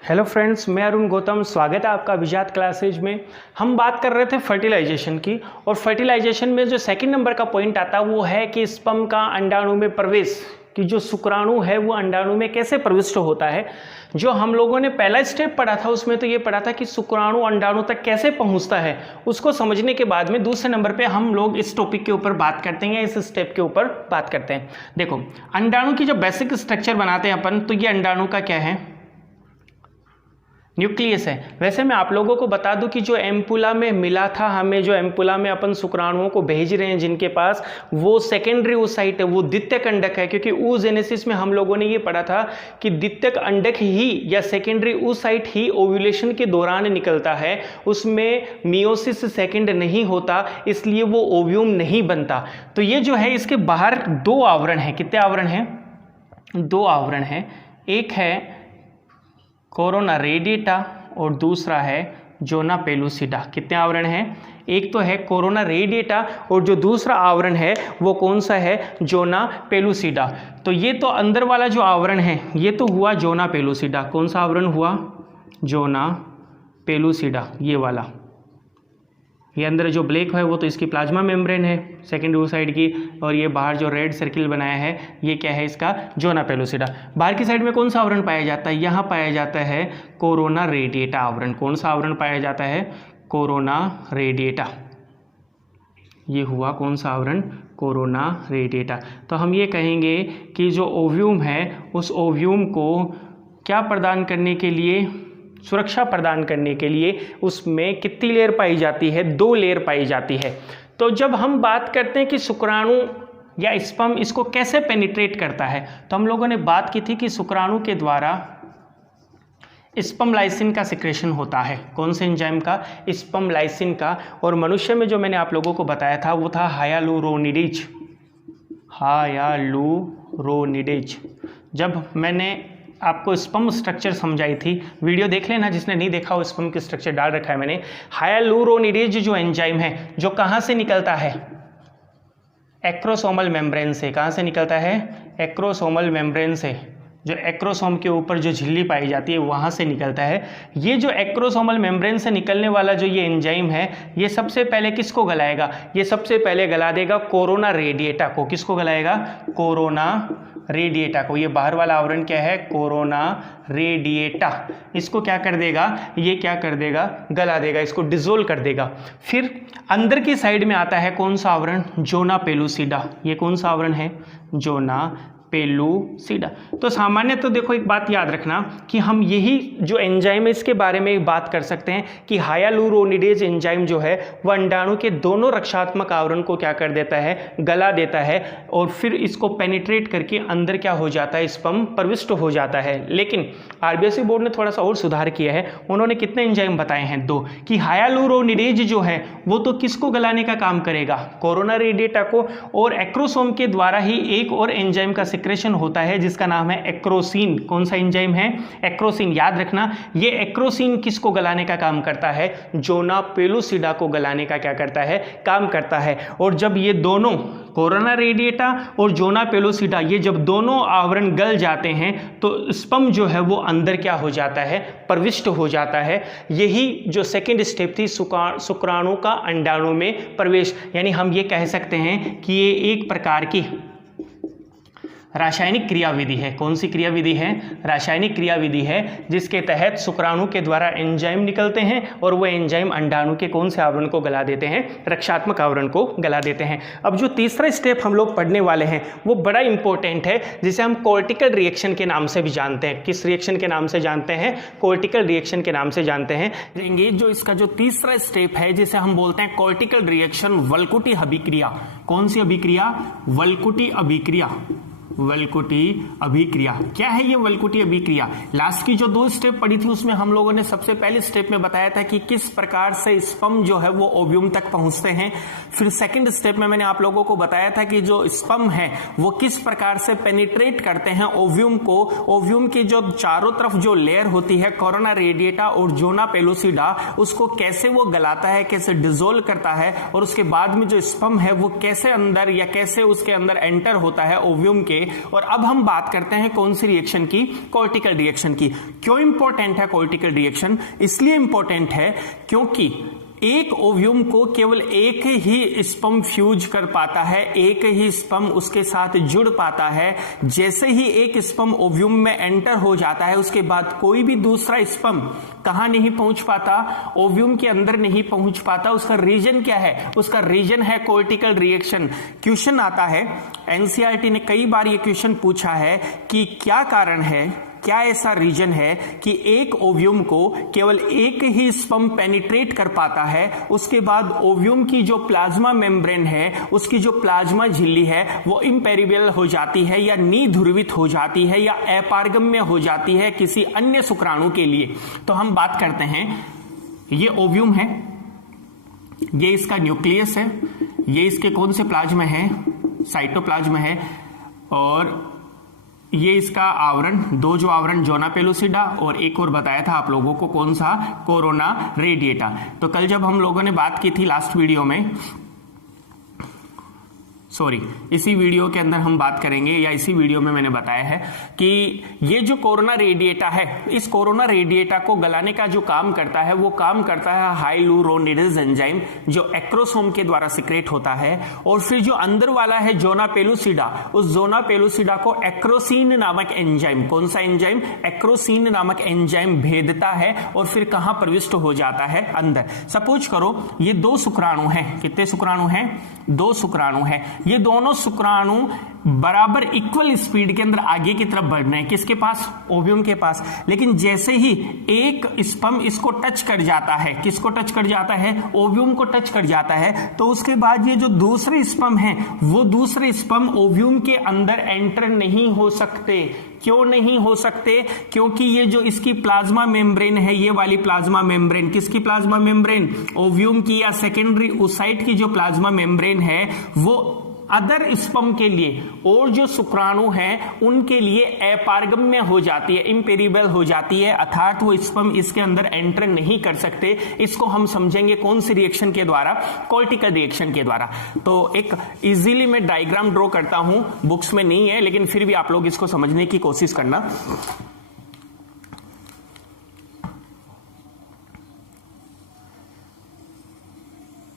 Hello friends, मैं अरुण गौतम। स्वागत है आपका अभिजात क्लासेज में। हम बात कर रहे थे फर्टिलाइजेशन की, और फर्टिलाइजेशन में जो सेकंड नंबर का पॉइंट आता है वो है कि स्पर्म का अंडाणु में प्रवेश, कि जो शुक्राणु है वो अंडाणु में कैसे प्रविष्ट होता है। जो हम लोगों ने पहला स्टेप पढ़ा था उसमें तो ये पढ़ा था कि शुक्राणु अंडाणु तक कैसे पहुंचता है। उसको समझने के बाद में दूसरे नंबर पे हम लोग इस टॉपिक के ऊपर बात करते हैं, इस स्टेप के ऊपर बात करते हैं। देखो, अंडाणु की जब बेसिक स्ट्रक्चर बनाते हैं अपन, तो ये अंडाणु का क्या है, न्यूक्लियस है। वैसे मैं आप लोगों को बता दूं कि जो एम्पुला में मिला था हमें, जो एम्पुला में अपन शुक्राणुओं को भेज रहे हैं जिनके पास, वो सेकेंडरी oocyte है, वो द्वितीयक अंडक है। क्योंकि oogenesis में हम लोगों ने ये पढ़ा था कि द्वितीयक अंडक ही या सेकेंडरी oocyte ही ओव्यूलेशन के दौरान निकलता है, उसमें मियोसिस सेकेंड नहीं होता, इसलिए वो ओव्यूम नहीं बनता। तो ये जो है, इसके बाहर दो आवरण है। कितने आवरण हैं? दो आवरण है। एक है कोरोना रेडिएटा और दूसरा है जोना पेलुसिडा। कितने आवरण हैं? एक तो है कोरोना रेडिएटा और जो दूसरा आवरण है वो कौन सा है? Zona pellucida. तो ये तो अंदर वाला जो आवरण है ये तो हुआ जोना पेलुसिडा। कौन सा आवरण हुआ? जोना पेलुसिडा, ये वाला। ये अंदर जो ब्लैक है वो तो इसकी प्लाज्मा मेम्ब्रेन है सेकेंडरी oocyte की, और ये बाहर जो रेड सर्किल बनाया है ये क्या है? इसका जोना पेलुसिडा। बाहर की साइड में कौन सा आवरण पाया जाता है? यहाँ पाया जाता है कोरोना रेडिएटा आवरण। कौन सा आवरण पाया जाता है? Corona radiata. ये हुआ कौन सा आवरण? Corona radiata. तो हम ये कहेंगे कि जो ओव्यूम है उस ओव्यूम को क्या प्रदान करने के लिए, सुरक्षा प्रदान करने के लिए उसमें कितनी लेयर पाई जाती है? दो लेयर पाई जाती है। तो जब हम बात करते हैं कि शुक्राणु या स्पर्म इसको कैसे पेनिट्रेट करता है, तो हम लोगों ने बात की थी कि शुक्राणु के द्वारा स्पर्म लाइसिन का सिक्रेशन होता है। कौन से एंजाइम का? स्पर्म लाइसिन का। और मनुष्य में जो मैंने आप लोगों को बताया था वो था हायालुरोनिडेज। हायालुरोनिडेज। जब मैंने आपको स्पर्म स्ट्रक्चर समझाई थी, वीडियो देख लेना जिसने नहीं देखा हो, स्पर्म की स्ट्रक्चर डाल रखा है मैंने। हायालुरोनिडेज जो एंजाइम है जो कहाँ से निकलता है? एक्रोसोमल मेम्ब्रेन से। कहाँ से निकलता है? एक्रोसोमल मेम्ब्रेन से। जो एक्रोसोम के ऊपर जो झिल्ली पाई जाती है वहाँ से निकलता है। ये जो एक्रोसोमल मेम्ब्रेन से निकलने वाला जो ये एंजाइम है, ये सबसे पहले किसको गलाएगा? ये सबसे पहले गला देगा कोरोना रेडिएटा को। किसको गलाएगा? कोरोना रेडिएटा को। ये बाहर वाला आवरण क्या है? Corona radiata. इसको क्या कर देगा? ये क्या कर देगा? गला देगा, इसको डिसोल्व कर देगा। फिर अंदर की साइड में आता है कौन सा आवरण? Zona pellucida. ये कौन सा आवरण है? Zona pellucida. तो सामान्य तो देखो, एक बात याद रखना कि हम यही जो एंजाइम है इसके बारे में बात कर सकते हैं कि हायालुरोनिडेज एंजाइम जो है वह अंडाणु के दोनों रक्षात्मक आवरण को क्या कर देता है? गला देता है, और फिर इसको पेनिट्रेट करके अंदर क्या हो जाता है? स्पर्म प्रविष्ट हो जाता है। लेकिन आरबीएससी बोर्ड ने थोड़ा सा और सुधार किया है। उन्होंने कितने एंजाइम बताए हैं? दो। कि हायालुरोनिडेज जो है वो तो किसको गलाने का काम करेगा? कोरोना रेडिएटा को। और एक्रोसोम के द्वारा ही एक और एंजाइम का सिक्रेशन होता है जिसका नाम है एक्रोसिन। कौन सा एंजाइम है? एक्रोसिन। याद रखना, ये एक्रोसिन किसको गलाने का काम करता है? जोना पेलुसिडा को गलाने का क्या करता है? काम करता है। और जब ये दोनों कोरोना रेडिएटा और जोना पेलुसिडा, ये जब दोनों आवरण गल जाते हैं तो स्पर्म जो है वो अंदर क्या हो जाता है? प्रविष्ट हो जाता है। यही जो सेकंड स्टेप थी शुक्राणु का अंडाणु में प्रवेश, यानी हम ये कह सकते हैं कि ये एक प्रकार की रासायनिक क्रियाविधि है। कौन सी क्रियाविधि है? रासायनिक क्रियाविधि है जिसके तहत शुक्राणु के द्वारा एंजाइम निकलते हैं और वो एंजाइम अंडाणु के कौन से आवरण को गला देते हैं? रक्षात्मक आवरण को गला देते हैं। अब जो तीसरा स्टेप हम लोग पढ़ने वाले हैं वो बड़ा इंपॉर्टेंट है, जिसे हम कॉर्टिकल रिएक्शन के नाम से भी जानते हैं। किस रिएक्शन के नाम से जानते हैं? कॉर्टिकल रिएक्शन के नाम से जानते हैं। जो इसका जो तीसरा स्टेप है जिसे हम बोलते हैं कॉर्टिकल रिएक्शन, वल्कुटी अभिक्रिया। कौन सी अभिक्रिया? वल्कुटी अभिक्रिया। वल्कुटी अभिक्रिया। क्या है ये वल्कुटी अभिक्रिया? लास्ट की जो दो स्टेप पढ़ी थी उसमें हम लोगों ने सबसे पहले स्टेप में बताया था कि किस प्रकार से स्पर्म जो है वो ओव्यूम तक पहुंचते हैं। फिर सेकंड स्टेप में मैंने आप लोगों को बताया था कि जो स्पर्म है वो किस प्रकार से पेनिट्रेट करते हैं ओव्यूम को। ओव्यूम की जो चारों तरफ जो लेयर होती है कोरोना रेडिएटा और जोना पेलुसिडा, उसको कैसे वो गलाता है, कैसे डिसोल्व करता है, और उसके बाद में जो स्पर्म है वो कैसे अंदर या कैसे उसके अंदर एंटर होता है ओव्यूम के, और अब हम बात करते हैं कौन सी रिएक्शन की, कॉर्टिकल रिएक्शन की। क्यों इंपॉर्टेंट है कॉर्टिकल रिएक्शन? इसलिए इंपॉर्टेंट है क्योंकि एक ओव्यूम को केवल एक ही स्पर्म फ्यूज कर पाता है, एक ही स्पर्म उसके साथ जुड़ पाता है। जैसे ही एक स्पर्म ओव्यूम में एंटर हो जाता है उसके बाद कोई भी दूसरा स्पर्म कहां नहीं पहुंच पाता, ओव्यूम के अंदर नहीं पहुंच पाता। उसका रीजन क्या है? उसका रीजन है कॉर्टिकल रिएक्शन। क्वेश्चन आता है, एनसीईआरटी ने कई बार ये क्वेश्चन पूछा है कि क्या कारण है, क्या ऐसा रीजन है कि एक ओव्यूम को केवल एक ही स्पर्म पेनिट्रेट कर पाता है, उसके बाद ओव्यूम की जो प्लाज्मा मेम्ब्रेन है, उसकी जो प्लाज्मा झिल्ली है वो इम्पेरिबल हो जाती है या निध्रुवित हो जाती है या अपारगम्य हो जाती है किसी अन्य शुक्राणु के लिए। तो हम बात करते हैं, ये ओव्यूम है, ये इसका न्यूक्लियस है, ये इसके कौन से प्लाज्मा है, साइटोप्लाज्म है, और ये इसका आवरण, दो जो आवरण जोना पेलुसिडा और एक और बताया था आप लोगों को कौन सा, कोरोना रेडिएटा। तो कल जब हम लोगों ने बात की थी लास्ट वीडियो में, सॉरी इसी वीडियो के अंदर हम बात करेंगे, या इसी वीडियो में मैंने बताया है कि ये जो कोरोना रेडिएटा है, इस कोरोना रेडिएटा को गलाने का जो काम करता है वो काम करता है हाइलुरोनिडेज एंजाइम, जो एक्रोसोम के द्वारा सिक्रेट होता है। और फिर जो अंदर वाला है जोना पेलुसिडा, उस जोना पेलुसिडा को एक्रोसीन नामक एंजाइम, कौन सा एंजाइम, एक्रोसीन नामक एंजाइम भेदता है और फिर कहां प्रविष्ट हो जाता है, अंदर। सपोज करो ये दो शुक्राणु हैं, कितने शुक्राणु हैं, दो शुक्राणु हैं। ये दोनों शुक्राणु बराबर इक्वल स्पीड के अंदर आगे की तरफ बढ़ रहे हैं, किसके पास, ओव्यूम के पास। लेकिन जैसे ही एक स्पर्म इसको टच कर जाता है, किसको टच कर जाता है, ओव्यूम को टच कर जाता है, तो उसके बाद ये जो दूसरे स्पर्म है वो दूसरे स्पर्म ओव्यूम के अंदर एंटर नहीं हो सकते। क्यों नहीं हो सकते? क्योंकि ये जो इसकी प्लाज्मा मेम्ब्रेन है, ये वाली प्लाज्मा मेम्ब्रेन, किसकी प्लाज्मा मेम्ब्रेन, ओव्यूम की या सेकेंडरी ओसाइट की जो प्लाज्मा मेम्ब्रेन है वो अदर स्पर्म के लिए और जो शुक्राणु हैं उनके लिए अपारगम्य हो जाती है, इम्पेरिबल हो जाती है, अर्थात वो स्पर्म इसके अंदर एंटर नहीं कर सकते। इसको हम समझेंगे कौन सी रिएक्शन के द्वारा, कॉर्टिकल रिएक्शन के द्वारा। तो एक इजीली मैं डायग्राम ड्रॉ करता हूं, बुक्स में नहीं है लेकिन फिर भी आप लोग इसको समझने की कोशिश करना।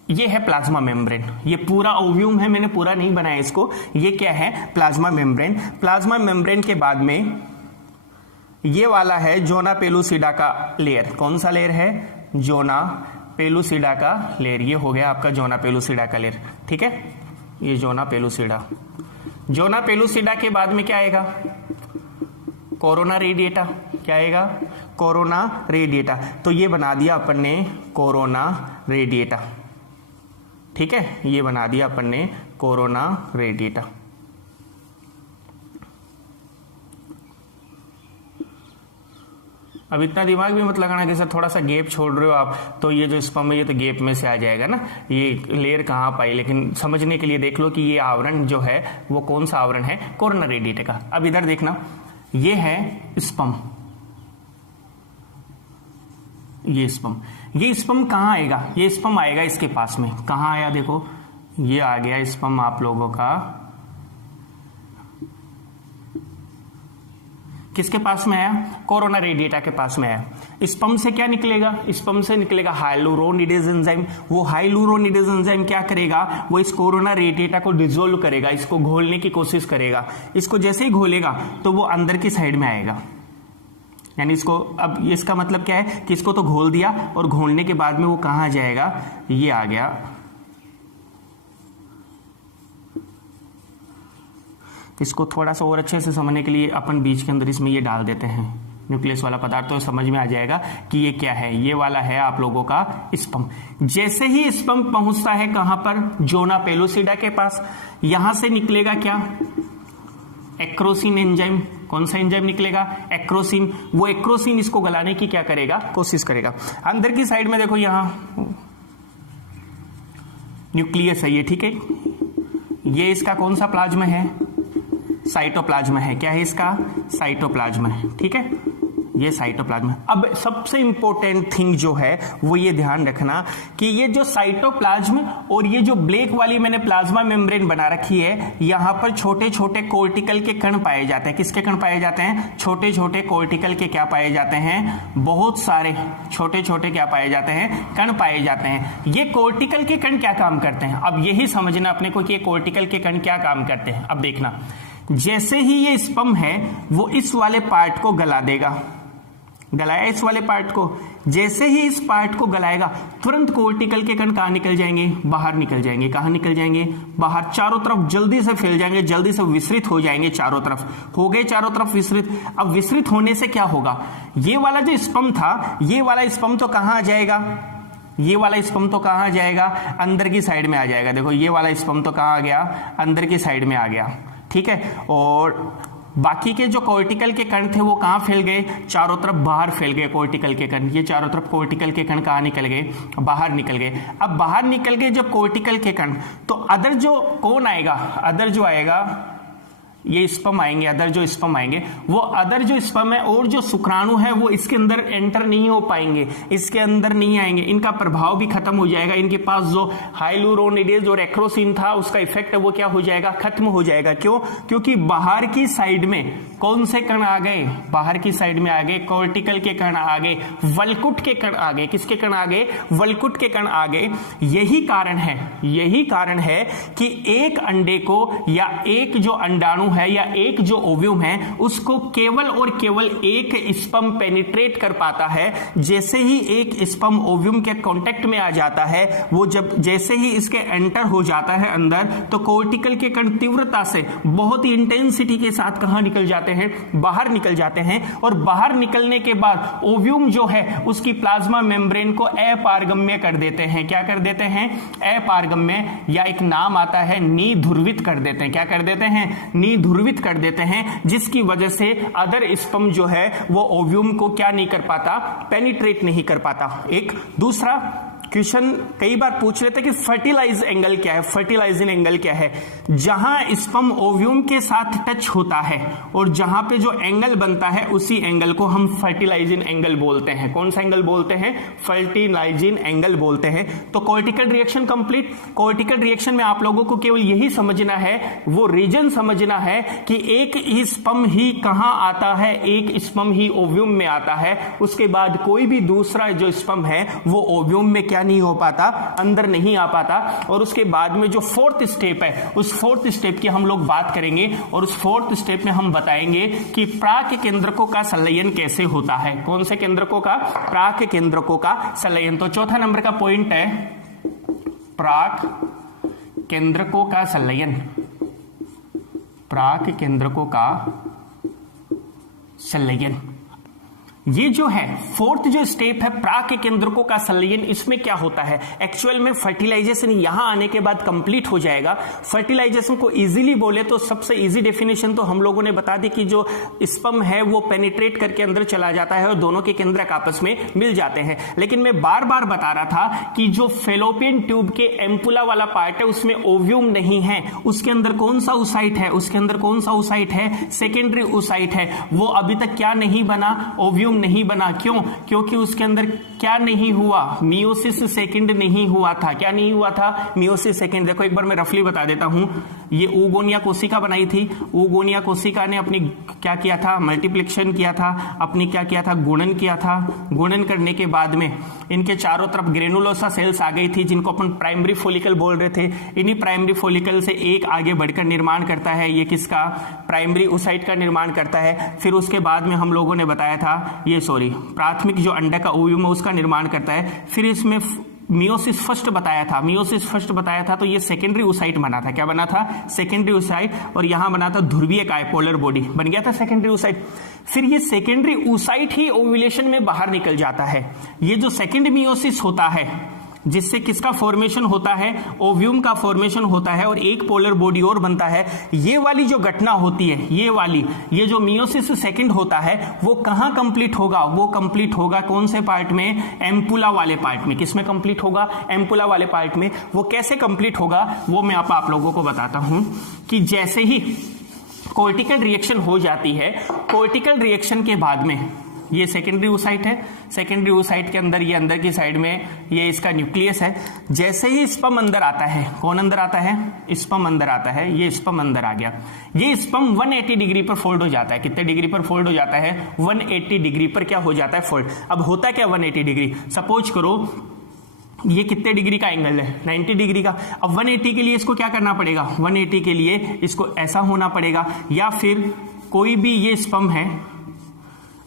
ये है प्लाज्मा मेम्ब्रेन, ये पूरा ओव्यूम है, मैंने पूरा नहीं बनाया इसको। ये क्या है, प्लाज्मा मेम्ब्रेन। प्लाज्मा मेम्ब्रेन के बाद में ये वाला है जोना पेलुसिडा का लेयर, कौन सा लेयर है, जोना पेलुसिडा का लेयर। ये हो गया आपका जोना पेलुसिडा का लेयर, ठीक है, ये जोना पेलुसिडा। जोना पेलुसिडा के बाद में क्या आएगा, कोरोना रेडिएटा। क्या आएगा, कोरोना रेडिएटा। तो ये बना दिया अपन ने कोरोना रेडिएटा, ठीक है, ये बना दिया अपन ने कोरोना रेडिएटा। अब इतना दिमाग भी मत लगाना कि सर थोड़ा सा गैप छोड़ रहे हो आप, तो ये जो स्पर्म है ये तो गैप में से आ जाएगा ना, ये लेयर कहाँ पाई। लेकिन समझने के लिए देख लो कि ये आवरण जो है वो कौन सा आवरण है, कोरोना रेडिएटा का। अब इधर देखना, ये है स्पर्म, ये स्पर्म, ये स्पर्म कहां आएगा, ये स्पर्म आएगा इसके पास में, कहां आया, देखो ये आ गया स्पर्म आप लोगों का, किसके पास में आया, कोरोना रेडिएटा के पास में आया। स्पर्म से क्या निकलेगा, स्पर्म से निकलेगा हाइलुरोनिडेज एंजाइम। वो हाइलुरोनिडेज एंजाइम क्या करेगा, वो इस कोरोना रेडिएटा को डिसोल्व करेगा, इसको घोलने की कोशिश करेगा। इसको जैसे ही घोलेगा तो वो अंदर की साइड में आएगा, यानी इसको, अब इसका मतलब क्या है कि इसको तो घोल दिया और घोलने के बाद में वो कहां जाएगा, ये आ गया, इसको थोड़ा सा और अच्छे से समझने के लिए अपन बीच के अंदर इसमें ये डाल देते हैं न्यूक्लियस वाला पदार्थ, तो समझ में आ जाएगा कि ये क्या है। ये वाला है आप लोगों का स्पर्म। जैसे ही स्पर्म पहुंचता है कहां पर, जोना पेलुसिडा के पास, यहां से निकलेगा क्या, एक्रोसिन एंजाइम। कौन सा एंजाइम निकलेगा, एक्रोसिन। वो एक्रोसिन इसको गलाने की क्या करेगा, कोशिश करेगा। अंदर की साइड में देखो यहां न्यूक्लियस है ये, ठीक है, ये इसका कौन सा प्लाज्मा है, साइटोप्लाज्मा है। क्या है इसका, साइटोप्लाज्मा है, ठीक है। ये साइटोप्लाज्म। अब सबसे इंपॉर्टेंट थिंग जो है वो ये ध्यान रखना कि ये जो साइटोप्लाज्म और ये जो ब्लैक वाली मैंने प्लाज्मा मेम्ब्रेन बना रखी है, यहां पर छोटे छोटे कोर्टिकल के कण पाए जाते हैं। किसके कण पाए जाते हैं? छोटे छोटे कोर्टिकल के क्या पाए जाते हैं? बहुत सारे छोटे छोटे क्या पाए जाते हैं? कण पाए जाते हैं। ये कोर्टिकल के कण क्या काम करते हैं, अब यही समझना अपने को कि ये कोर्टिकल के कण क्या काम करते हैं। अब देखना, जैसे ही ये स्पर्म है वो इस वाले पार्ट को गला देगा, गलाया इस वाले पार्ट को, जैसे ही इस पार्ट को गलाएगा तुरंत कोर्टिकल के कण कहां निकल जाएंगे? बाहर निकल जाएंगे। कहां निकल जाएंगे? बाहर, चारों तरफ जल्दी से फैल जाएंगे, जल्दी से विस्तृत हो जाएंगे चारों तरफ। हो गए चारों तरफ विस्तृत। अब विस्तृत होने से क्या होगा? ये वाला जो स्पर्म था, ये वाला स्पर्म तो कहां आ जाएगा? ये वाला स्पर्म तो कहां आ जाएगा? अंदर की साइड में आ जाएगा। देखो ये वाला स्पर्म तो कहां आ गया? अंदर की साइड में आ गया, ठीक है। और बाकी के जो कोर्टिकल के कण थे वो कहां फैल गए? चारों तरफ बाहर फैल गए कोर्टिकल के कण। ये चारों तरफ कोर्टिकल के कण कहां निकल गए? बाहर निकल गए। अब बाहर निकल गए जब कोर्टिकल के कण, तो अदर जो कौन आएगा? अदर जो आएगा, ये स्पर्म आएंगे, अदर जो स्पर्म आएंगे, वो अदर जो स्पर्म है और जो शुक्राणु है वो इसके अंदर एंटर नहीं हो पाएंगे, इसके अंदर नहीं आएंगे, इनका प्रभाव भी खत्म हो जाएगा। इनके पास जो हाइलुरोनिडेज और एक्रोसिन था उसका इफेक्ट वो क्या हो जाएगा? खत्म हो जाएगा। क्यों? क्योंकि बाहर की साइड में कौन से कण आ गए? बाहर की साइड में आ गए कोर्टिकल के कण आ गए, वल्कुट के कण आ गए। किसके कण आ गए? वल्कुट के कण आ गए। यही कारण है कि एक अंडे को या एक जो अंडाणु है या एक जो ओव्यूम है उसको केवल और केवल एक स्पर्म पेनिट्रेट कर पाता है। जैसे ही एक स्पर्म ओव्यूम के कांटेक्ट में आ जाता है, वो जैसे ही इसके एंटर हो जाता है अंदर, तो कोर्टिकल के कण तीव्रता से बहुत ही इंटेंसिटी के साथ कहां निकल जाते हैं? बाहर निकल जाते हैं। और बाहर निकलने के बाद ओव्यूम जो है उसकी प्लाज्मा मेम्ब्रेन को अपारगम्य कर देते हैं। क्या कर देते हैं? अपारगम्य, या एक नाम आता है निध्रुवित कर देते हैं। क्या कर देते हैं? निध्रुवित कर देते हैं, जिसकी वजह से अदर स्पर्म जो है वो ओव्यूम को क्या नहीं कर पाता? पेनिट्रेट नहीं कर पाता। एक दूसरा क्वेश्चन कई बार पूछ लेते हैं कि फर्टिलाइज एंगल क्या है? फर्टिलाइजिंग एंगल क्या है? जहां स्पर्म ओव्यूम के साथ टच होता है और जहां पे जो एंगल बनता है उसी एंगल को हम फर्टिलाइजिंग एंगल बोलते हैं। कौन सा एंगल बोलते हैं? फर्टिलाइजिंग एंगल बोलते हैं। तो cortical reaction complete. Cortical reaction में आप लोगों को केवल यही समझना है, वो रीजन समझना है कि एक ही स्पर्म ही कहां आता है? एक स्पर्म ही ओव्यूम में आता है। उसके बाद कोई भी दूसरा जो स्पर्म है वो ओव्यूम में क्या नहीं हो पाता? अंदर नहीं आ पाता। और उसके बाद में जो फोर्थ स्टेप है, उस फोर्थ स्टेप की हम लोग बात करेंगे और उस फोर्थ स्टेप में हम बताएंगे कि प्राक केंद्रकों का संलयन कैसे होता है। कौन से केंद्रकों का? प्राक केंद्रकों का संलयन। तो चौथा नंबर का पॉइंट है प्राक केंद्रकों का संलयन। प्राक केंद्रकों का संलयन, ये जो है फोर्थ जो स्टेप है प्राक केंद्रकों का संलयन, इसमें क्या होता है? एक्चुअल में फर्टिलाइजेशन यहां आने के बाद कंप्लीट हो जाएगा। फर्टिलाइजेशन को इजीली बोले तो सबसे इजी डेफिनेशन तो हम लोगों ने बता दी कि जो स्पर्म है वो पेनिट्रेट करके अंदर चला जाता है और दोनों के केंद्रक आपस में मिल जाते हैं। लेकिन मैं बार बार बता रहा था कि जो फेलोपियन ट्यूब के एम्पुला वाला पार्ट है उसमें ओव्यूम नहीं है। उसके अंदर कौन सा ओसाइट है? उसके अंदर कौन सा ओसाइट है? सेकेंडरी ओसाइट है। वो अभी तक क्या नहीं बना? ओव्यूम नहीं बना। क्यों? क्योंकि उसके अंदर क्या नहीं हुआ? मियोसिस सेकंड नहीं हुआ था। क्या नहीं हुआ था? Meiosis second. देखो एक बार मैं रफली बता देता हूं। ये oogonia कोशिका बनाई थी। oogonia कोशिका ने अपनी क्या किया था? मल्टीप्लिकेशन किया था, अपनी क्या किया था? गुणन किया था। गुणन करने के बाद में इनके चारों तरफ ग्रेनुलोसा सेल्स आ गई थी जिनको अपन प्राइमरी फोलिकल बोल रहे थे। इन्हीं प्राइमरी फोलिकल से एक आगे बढ़कर निर्माण करता है, ये किसका? प्राइमरी ओसाइट का निर्माण करता है। फिर उसके बाद में हम लोगों ने बताया था प्राथमिक जो अंडा का ओव्यूम है उसका निर्माण करता है। फिर इसमें मियोसिस फर्स्ट बताया था। मियोसिस फर्स्ट बताया था तो ये सेकेंडरी ओसाइट बना था। क्या बना था? Secondary oocyte. और यहां बना था ध्रुवीय पोलर बॉडी बन गया था सेकेंडरी ओसाइट। फिर ये सेकेंडरी ओसाइट ही ओव्यूलेशन में बाहर निकल जाता है। ये जो सेकेंड मियोसिस होता है जिससे किसका फॉर्मेशन होता है? ओव्यूम का फॉर्मेशन होता है और एक पोलर बॉडी और बनता है। ये वाली जो घटना होती है, ये जो मियोसिस सेकंड होता है वो कहां कंप्लीट होगा? वो कंप्लीट होगा कौन से पार्ट में? एम्पुला वाले पार्ट में। किसमें कंप्लीट होगा? एम्पुला वाले पार्ट में। वो कैसे कंप्लीट होगा वो मैं आप लोगों को बताता हूं कि जैसे ही कोर्टिकल रिएक्शन हो जाती है, कोर्टिकल रिएक्शन के बाद में ये सेकेंडरी oocyte है, सेकेंडरी oocyte के अंदर ये अंदर की साइड में ये इसका न्यूक्लियस है। जैसे ही स्पर्म अंदर आता है, कौन अंदर आता है? स्पर्म अंदर आता है, ये स्पर्म अंदर आ गया। ये स्पर्म 180 डिग्री पर फोल्ड हो जाता है। कितने डिग्री पर फोल्ड हो जाता है? 180 डिग्री पर क्या हो जाता है? फोल्ड। अब होता क्या 180 डिग्री? सपोज करो ये कितने डिग्री का एंगल है? 90 डिग्री का। अब 180 के लिए इसको क्या करना पड़ेगा? 180 के लिए इसको ऐसा होना पड़ेगा, या फिर कोई भी ये स्पर्म है,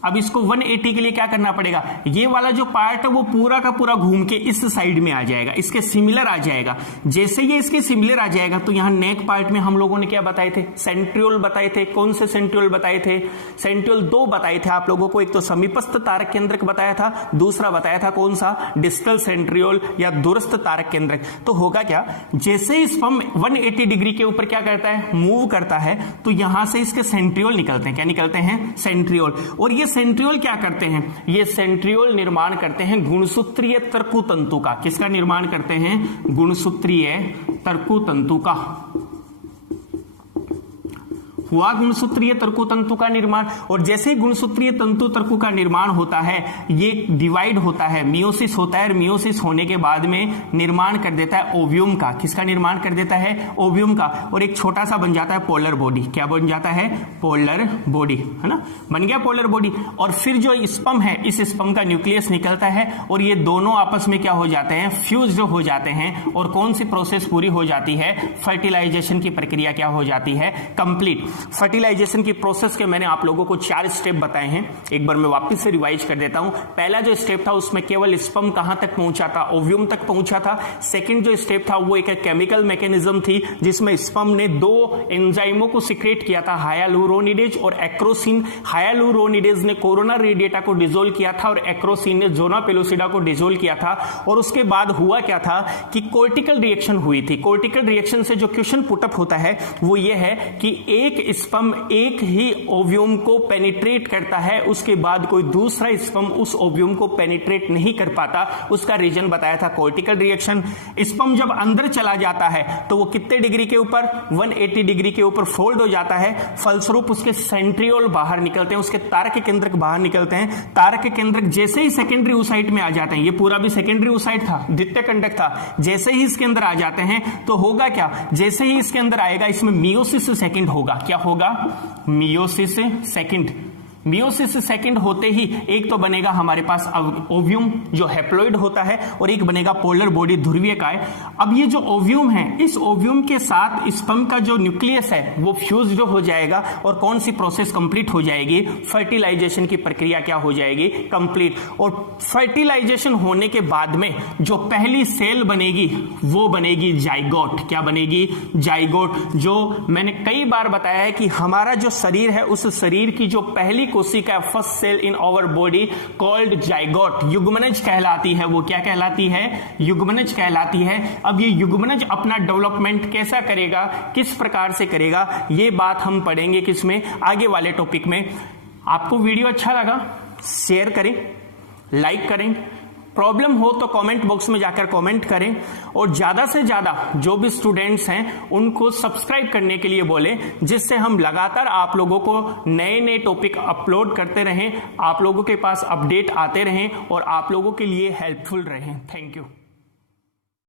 अब इसको 180 के लिए क्या करना पड़ेगा? ये वाला जो पार्ट है वो पूरा का पूरा घूम के इस साइड में आ जाएगा, इसके सिमिलर आ जाएगा। जैसे ये इसके सिमिलर आ जाएगा तो यहां नेक पार्ट में हम लोगों ने क्या बताए थे? सेंट्रियोल बताए थे। कौन से सेंट्रियोल बताए थे? सेंट्रियोल 2 बताए थे आप लोगों को। एक तो समीपस्थ तारक केंद्रक बताया था, दूसरा बताया था कौन सा? डिस्टल सेंट्रियोल या दूरस्थ तारक केंद्रक। तो होगा क्या, जैसे ही स्पर्म 180 डिग्री के ऊपर क्या करता है? मूव करता है, तो यहां से इसके सेंट्रियोल निकलते हैं। क्या निकलते हैं? सेंट्रियोल। और ये सेंट्रियोल क्या करते हैं? ये सेंट्रियोल निर्माण करते हैं गुणसूत्रीय तर्कु तंतु का। किसका निर्माण करते हैं? गुणसूत्रीय तर्कु तंतु का। हुआ गुणसूत्रीय तर्कु तंतु का निर्माण। और जैसे गुणसूत्रीय तंतु तर्कु का निर्माण होता है, ये डिवाइड होता है, मियोसिस होता है, और मियोसिस होने के बाद में निर्माण कर देता है ओव्यूम का। किसका निर्माण कर देता है? ओव्यूम का। और एक छोटा सा बन जाता है पोलर बॉडी। क्या बन जाता है? पोलर बॉडी, है ना? बन गया पोलर बॉडी। और फिर जो स्पर्म है, इस स्पर्म का न्यूक्लियस निकलता है, और ये दोनों आपस में क्या हो जाते हैं? फ्यूज्ड हो जाते हैं। और कौन सी प्रोसेस पूरी हो जाती है? फर्टिलाइजेशन की प्रक्रिया क्या हो जाती है? कंप्लीट। फर्टिलाइजेशन की प्रोसेस के मैंने आप लोगों को 4 स्टेप बताए हैं। एक बार मैं वापस से रिवाइज कर देता हूं। पहला जो स्टेप था उसमें केवल स्पर्म कहां तक पहुंचा था? ओव्यूम तक पहुंचा था। सेकंड जो स्टेप था वो एक केमिकल मैकेनिज्म थी, जिसमें स्पर्म ने 2 एंजाइमों को सिक्रेट किया था, हायालुरोनिडेज और एक्रोसिन। हायालुरोनिडेज ने कोरोना रेडिएटा को डिसोल्व किया था, और एक्रोसिन ने जोना पेलोसिडा को डिसोल्व किया था। और उसके बाद हुआ क्या था कि कोर्टिकल रिएक्शन हुई थी। कोर्टिकल रिएक्शन से जो क्वेश्चन पुटअप होता है वो ये है कि एक स्पर्म एक ही ओव्यूम को पेनिट्रेट करता है, उसके बाद कोई दूसरा स्पर्म उस ओव्यूम को पेनिट्रेट नहीं कर पाता। उसका रीजन बताया था कोर्टिकल रिएक्शन। स्पर्म जब अंदर चला जाता है तो वो कितने डिग्री के ऊपर? 180 डिग्री के ऊपर फोल्ड हो जाता है। फलस्वरूप उसके सेंट्रियोल बाहर निकलते हैं, उसके तारक केंद्रक बाहर निकलते हैं। तारक केंद्रक जैसे ही सेकेंडरी oocyte में आ जाते हैं, ये पूरा भी सेकेंडरी oocyte था, द्वितीय कंडक था, जैसे ही इसके अंदर आ जाते हैं तो होगा क्या? जैसे ही इसके अंदर आएगा, इसमें मियोसिस सेकंड होगा। क्या होगा? Meiosis second. मियोसिस सेकंड होते ही एक तो बनेगा हमारे पास ओव्यूम जो हैप्लॉइड होता है, और एक बनेगा पोलर बॉडी ध्रुवीय काय। अब ये जो ओव्यूम है, इस ओव्यूम के साथ स्पर्म का जो न्यूक्लियस है वो फ्यूज्ड हो जाएगा, और कौन सी प्रोसेस कंप्लीट हो जाएगी? फर्टिलाइजेशन की प्रक्रिया क्या हो जाएगी? कंप्लीट। और फर्टिलाइजेशन होने के बाद में जो पहली सेल बनेगी वो बनेगी जाइगोट। क्या बनेगी? जाइगोट। जो मैंने कई बार बताया है कि हमारा जो शरीर है, उस शरीर की जो पहली कोशिका first cell in our body called zygote, युग्मनज कहलाती है। वो क्या कहलाती है? युग्मनज कहलाती है। अब ये युग्मनज अपना डेवलपमेंट कैसा करेगा, किस प्रकार से करेगा, ये बात हम पढ़ेंगे किसमें? आगे वाले टॉपिक में। आपको वीडियो अच्छा लगा? शेयर करें, लाइक करें। प्रॉब्लम हो तो कमेंट बॉक्स में जाकर कमेंट करें, और ज्यादा से ज्यादा जो भी स्टूडेंट्स हैं उनको सब्सक्राइब करने के लिए बोलें, जिससे हम लगातार आप लोगों को नए नए टॉपिक अपलोड करते रहें, आप लोगों के पास अपडेट आते रहें और आप लोगों के लिए हेल्पफुल रहें। Thank you.